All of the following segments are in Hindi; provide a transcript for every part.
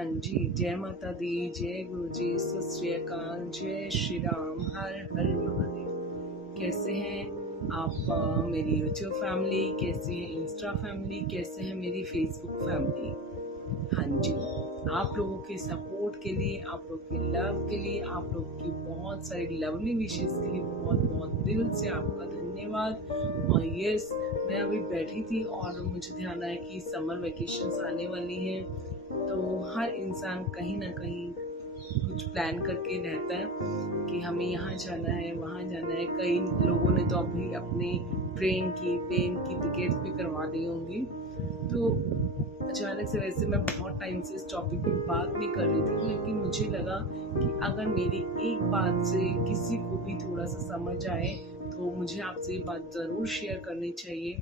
हाँ जी, जय माता दी, जय गुरु जी, सत श्री अकाल, जय श्री राम, हर हर महादेव। कैसे हैं आप? मेरी यूट्यूब फैमिली कैसे है, इंस्टा फैमिली कैसे है, मेरी फेसबुक फैमिली। हाँ जी, आप लोगों के सपोर्ट के लिए, आप लोगों के लव के लिए, आप लोगों की बहुत सारी लवली विशेष के लिए बहुत बहुत दिल से आपका धन्यवाद। और यस, मैं अभी बैठी थी और मुझे ध्यान आया कि समर वेकेशंस आने वाली हैं, तो हर इंसान कहीं ना कहीं कुछ प्लान करके रहता है कि हमें यहाँ जाना है, वहाँ जाना है। कई लोगों ने तो अभी अपने ट्रेन की, प्लेन की टिकट भी करवा दी होंगी। तो अचानक से, वैसे मैं बहुत टाइम से इस टॉपिक पे बात नहीं कर रही थी, लेकिन मुझे लगा कि अगर मेरी एक बात से किसी को भी थोड़ा सा समझ आए तो मुझे आपसे ये बात ज़रूर शेयर करनी चाहिए,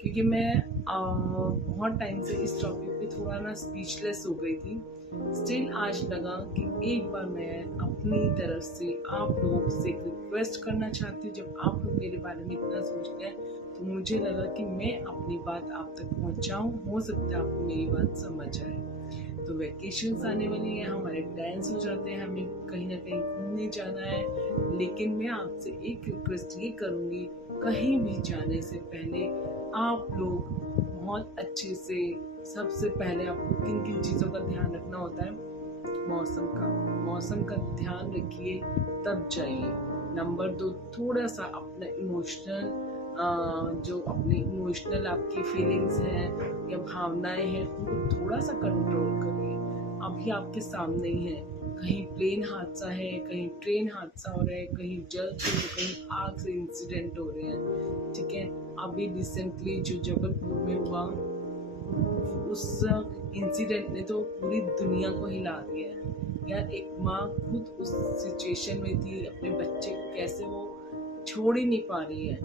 क्योंकि मैं बहुत टाइम से इस टॉपिक पे थोड़ा ना स्पीचलेस हो गई थी। स्टिल आज लगा कि एक बार मैं अपनी तरफ से आप लोगों से एक रिक्वेस्ट करना चाहती हूँ। जब आप लोग मेरे बारे में इतना सोचते हैं तो मुझे लगा कि मैं अपनी बात आप तक पहुँचाऊँ, हो सकता है आपको मेरी बात समझ आए। तो वेकेशंस आने वाली है, हमारे प्लान्स हो जाते हैं, हमें कहीं ना कहीं घूमने जाना है। लेकिन मैं आपसे एक रिक्वेस्ट ये करूँगी, कहीं भी जाने से पहले आप लोग बहुत अच्छे से, सबसे पहले आपको किन किन चीज़ों का ध्यान रखना होता है? मौसम का ध्यान रखिए, तब जाइए। नंबर 2, थोड़ा सा अपना इमोशनल, जो अपने इमोशनल आपकी फीलिंग्स हैं या भावनाएं हैं, उनको थोड़ा सा कंट्रोल करिए। अभी आपके सामने ही है, कहीं प्लेन हादसा है, कहीं ट्रेन हादसा हो रहा है, कहीं जल से, कहीं आग से इंसिडेंट हो रहे हैं। ठीक है, अभी रिसेंटली जो जबलपुर में हुआ, उस इंसिडेंट ने तो पूरी दुनिया को हिला दिया है यार। एक माँ खुद उस सिचुएशन में थी, अपने बच्चे को कैसे वो छोड़ ही नहीं पा रही है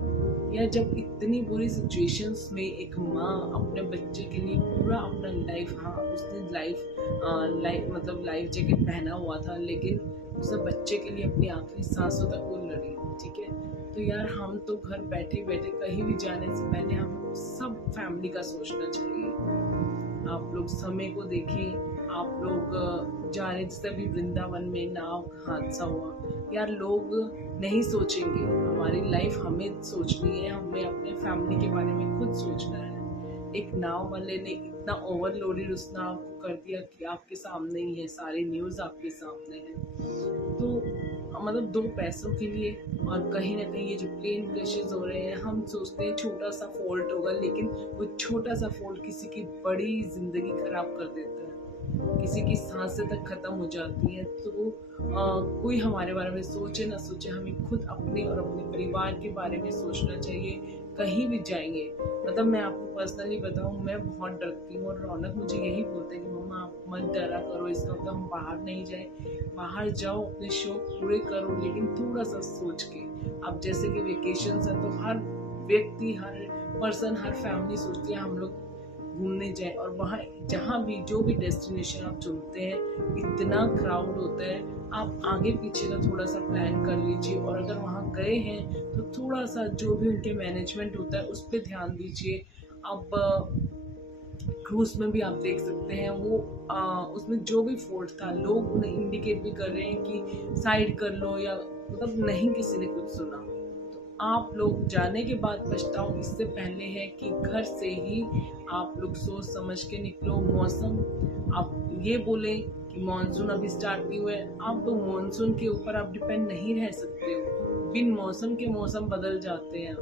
यार। जब इतनी बुरी सिचुएशंस में एक माँ अपने बच्चे के लिए पूरा अपना लाइफ, हाँ उसने लाइफ मतलब लाइफ जैकेट पहना हुआ था, लेकिन उसने बच्चे के लिए अपनी आखिरी सांसों तक वो लड़ी। ठीक है, तो यार हम तो घर बैठे बैठे कहीं भी जाने से पहले हम सब फैमिली का सोचना चाहिए। आप लोग समय को देखें। आप लोग जा रहे, जैसे अभी वृंदावन में नाव हादसा हुआ यार, लोग नहीं सोचेंगे। हमारी लाइफ हमें सोचनी है, हमें अपने फैमिली के बारे में खुद सोचना है। एक नाव वाले ने इतना ओवरलोडेड उस नाव को कर दिया कि आपके सामने ही है, सारी न्यूज आपके सामने है। तो मतलब 2 पैसों के लिए, और कहीं ना कहीं ये जो प्लेन क्रैशेस हो रहे हैं, हम सोचते हैं छोटा सा फॉल्ट होगा, लेकिन वो छोटा सा फॉल्ट किसी की बड़ी जिंदगी खराब कर देता है, किसी की सांसें तक खत्म हो जाती हैं। तो कोई हमारे बारे में सोचे ना सोचे, हमें खुद अपने और अपने परिवार के बारे में सोचना चाहिए। कहीं भी जाएंगे, मतलब मैं आपको पर्सनली बताऊं, मैं बहुत डरती हूँ, और रौनक मुझे यही बोलते हैं कि मम्मा आप मत डरा करो, इसका मतलब हम बाहर नहीं जाए। बाहर जाओ, अपने शौक पूरे करो, लेकिन थोड़ा सा सोच के। अब जैसे कि वेकेशंस है, तो हर व्यक्ति, हर पर्सन, हर फैमिली सोचती है हम लोग घूमने जाए, और वहाँ जहाँ भी जो भी डेस्टिनेशन आप चुनते हैं, इतना क्राउड होता है, आप आगे पीछे का थोड़ा सा प्लान कर लीजिए। और अगर वहाँ गए हैं तो थोड़ा सा जो भी उनके मैनेजमेंट होता है उस पर ध्यान दीजिए। अब क्रूज में भी आप देख सकते हैं, वो उसमें जो भी फॉल्ट था, लोग उन्हें इंडिकेट भी कर रहे हैं कि साइड कर लो, या मतलब नहीं किसी ने कुछ सुना। आप लोग जाने के बाद पछताओ, इससे पहले है कि घर से ही आप लोग सोच समझ के निकलो। मौसम, आप ये बोले कि मॉनसून अभी स्टार्ट नहीं हुआ है, आप तो मॉनसून के ऊपर आप डिपेंड नहीं रह सकते हो। बिन मौसम के मौसम बदल जाते हैं।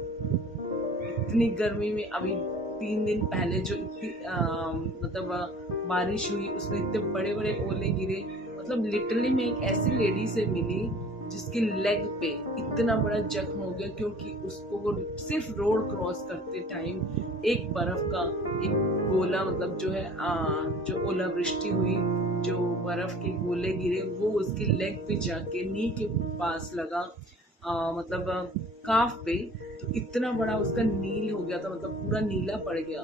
इतनी गर्मी में अभी 3 दिन पहले जो इतनी मतलब बारिश हुई, उसमें इतने बड़े बड़े ओले गिरे। मतलब लिटरली मैं एक ऐसी लेडी से मिली जिसके लेग पे इतना बड़ा जख्म हो गया, क्योंकि उसको वो सिर्फ रोड क्रॉस करते टाइम एक बर्फ का एक गोला, मतलब जो है जो ओलावृष्टि हुई, जो बर्फ के गोले गिरे, वो उसके लेग पे जाके नी के पास लगा, मतलब काफ पे। तो इतना बड़ा उसका नील हो गया था, मतलब पूरा नीला पड़ गया।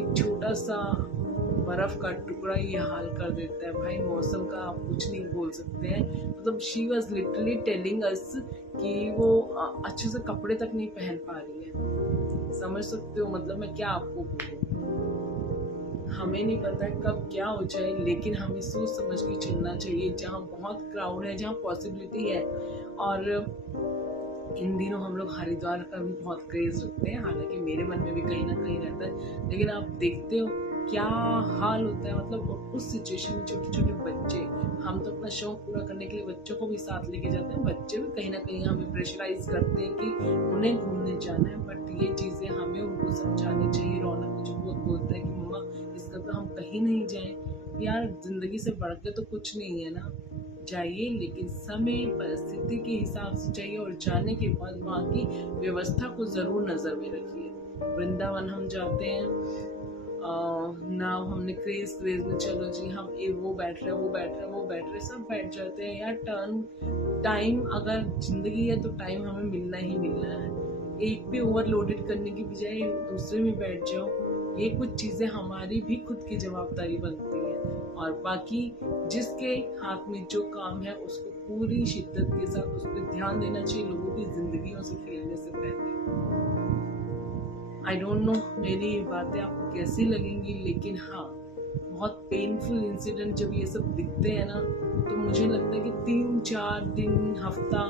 एक छोटा सा बर्फ का टुकड़ा ये हाल कर देता है भाई। मौसम का आप कुछ नहीं बोल सकते हैं। मतलब she was literally telling us कि वो अच्छे से कपड़े तक नहीं पहन पा रही है। समझ सकते हो मतलब मैं क्या आपको बोलूं। हमें नहीं पता कब क्या हो जाए, लेकिन हमें सोच समझ के चलना चाहिए। जहाँ बहुत क्राउड है, जहाँ पॉसिबिलिटी है, और इन दिनों हम लोग हरिद्वार का भी बहुत क्रेज रखते हैं, हालांकि मेरे मन में भी कहीं ना कहीं रहता है, लेकिन आप देखते हो क्या हाल होता है। मतलब उस सिचुएशन में छोटे छोटे बच्चे, हम तो अपना शौक पूरा करने के लिए बच्चों को भी साथ लेके जाते हैं, बच्चे भी कहीं ना कहीं हमें प्रेशराइज करते हैं कि उन्हें घूमने जाना है, बट ये चीजें हमें उनको समझानी चाहिए। रौनक मुझे बहुत बोलता है कि मम्मा इसका तो हम कहीं नहीं जाए, यार जिंदगी से बढ़ के तो कुछ नहीं है ना, जाइए, लेकिन समय परिस्थिति के हिसाब से जाइए, और जाने के बाद वहाँ की व्यवस्था को जरूर नजर में रखिए। वृंदावन हम जाते हैं, नाव हमने क्रेज में, चलो जी हम वो बैठ रहे वो बैठ रहे वो बैठ रहे, सब बैठ जाते हैं यार। टाइम अगर जिंदगी है तो टाइम हमें मिलना ही मिलना है। एक पे ओवरलोडेड करने की बजाय दूसरे में बैठ जाओ। ये कुछ चीजें हमारी भी खुद की जवाबदारी बनती है, और बाकी जिसके हाथ में जो काम है उसको पूरी शिद्दत के साथ उस पर ध्यान देना चाहिए, लोगों की जिंदगियों से खेलने से पहले। आई डोंट नो मेरी ये बातें आपको कैसी लगेंगी, लेकिन हाँ, बहुत पेनफुल इंसिडेंट जब ये सब दिखते हैं ना, तो मुझे लगता है कि 3-4 दिन, हफ्ता,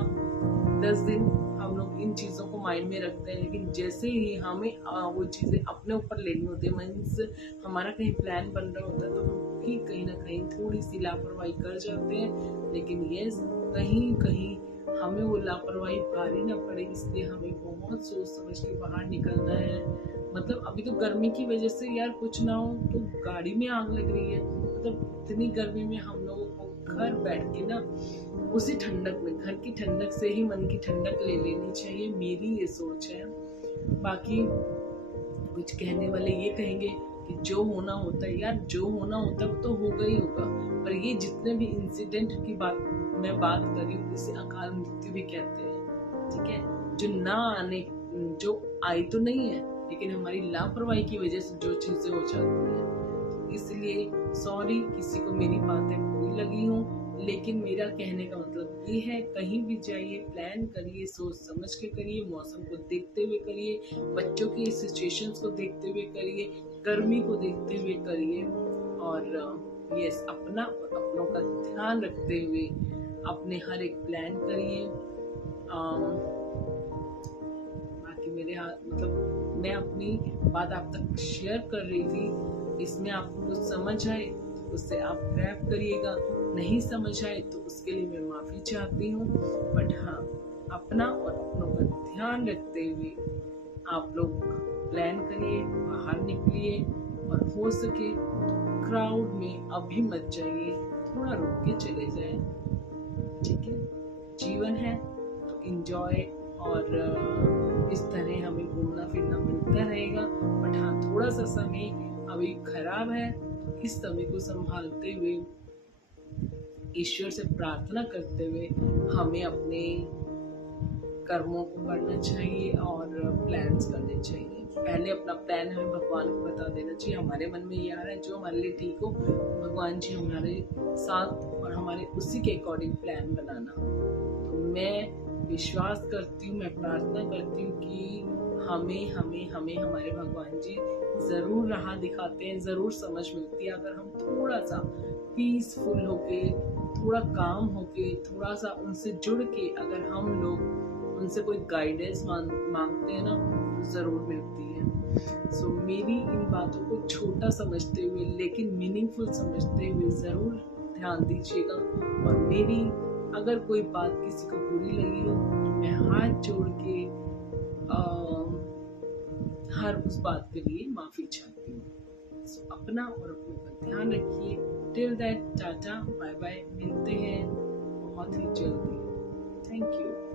10 दिन हम लोग इन चीज़ों को माइंड में रखते हैं, लेकिन जैसे ही हमें वो चीज़ें अपने ऊपर लेनी होती है, मीन्स हमारा कहीं प्लान बन रहा होता है, तो हम भी कहीं ना कहीं थोड़ी सी लापरवाही कर जाते हैं। लेकिन यस, कहीं कहीं हमें वो लापरवाही भारी ना पड़े, इसलिए हमें बहुत सोच समझ के बाहर निकलना है। मतलब अभी तो गर्मी की वजह से यार कुछ ना हो तो गाड़ी में आग लग रही है, मतलब इतनी गर्मी में हम लोगों को घर बैठ के ना उसी ठंडक में, घर की ठंडक से ही मन की ठंडक ले लेनी चाहिए, मेरी ये सोच है। बाकी कुछ कहने वाले ये कहेंगे कि जो होना होता है यार, जो होना होता है वो तो होगा ही होगा, पर ये जितने भी इंसिडेंट की मैं बात कर रही हूँ, इसे अकाल मृत्यु भी कहते हैं, ठीक है, जो ना आने, जो आई तो नहीं है, लेकिन हमारी लापरवाही की वजह से जो चीजें हो जाती हैं। इसलिए सॉरी किसी को मेरी बातें बुरी लगी हो, लेकिन मेरा कहने का मतलब ये है, कहीं भी जाइए प्लान करिए, सोच समझ के करिए, मौसम को देखते हुए करिए, बच्चों की सिचुएशंस को देखते हुए करिए, गर्मी को देखते हुए करिए, और यस, अपना और अपनों का ध्यान रखते हुए अपने हर एक प्लान करिए। बाकी मेरे हाथ, मतलब मैं अपनी बात आप तक शेयर कर रही थी, इसमें आपको कुछ समझ आए तो उससे आप ग्रैब करिएगा, नहीं समझ आए तो उसके लिए मैं माफी चाहती हूँ। बट हाँ, अपना और अपनों का ध्यान रखते हुए आप लोग प्लान करिए, बाहर निकलिए, और हो सके क्राउड में अभी मत जाइए, थोड़ा रुक के चले जाए, ठीक है। जीवन है तो एंजॉय, और इस तरह हमें घूमना फिरना मिलता रहेगा। बट हाँ, थोड़ा सा समय अभी खराब है, तो इस समय को संभालते हुए, ईश्वर से प्रार्थना करते हुए हमें अपने कर्मों को करना चाहिए और प्लान्स करने चाहिए। पहले अपना प्लान हमें भगवान को बता देना चाहिए, हमारे मन में ये आ रहा है जो हमारे लिए ठीक हो, भगवान जी हमारे साथ, और हमारे उसी के अकॉर्डिंग प्लान बनाना। तो मैं विश्वास करती हूँ, मैं प्रार्थना करती हूँ कि हमें हमें हमें हमारे भगवान जी जरूर राह दिखाते हैं, जरूर समझ मिलती है अगर हम थोड़ा सा पीसफुल होके, थोड़ा काम होके, थोड़ा सा उनसे जुड़ के अगर हम लोग उनसे कोई गाइडेंस मांगते हैं ना, तो जरूर मिलती है। सो मेरी इन बातों को छोटा समझते हुए लेकिन मीनिंगफुल समझते हुए जरूर ध्यान दीजिएगा, और मेरी अगर कोई बात किसी को बुरी लगी हो तो मैं हाथ जोड़ के हर उस बात के लिए माफी चाहती हूँ। सो अपना और अपनों का ध्यान रखिए। Till that, tata bye bye, मिलते हैं बहुत ही जल्दी। Thank you.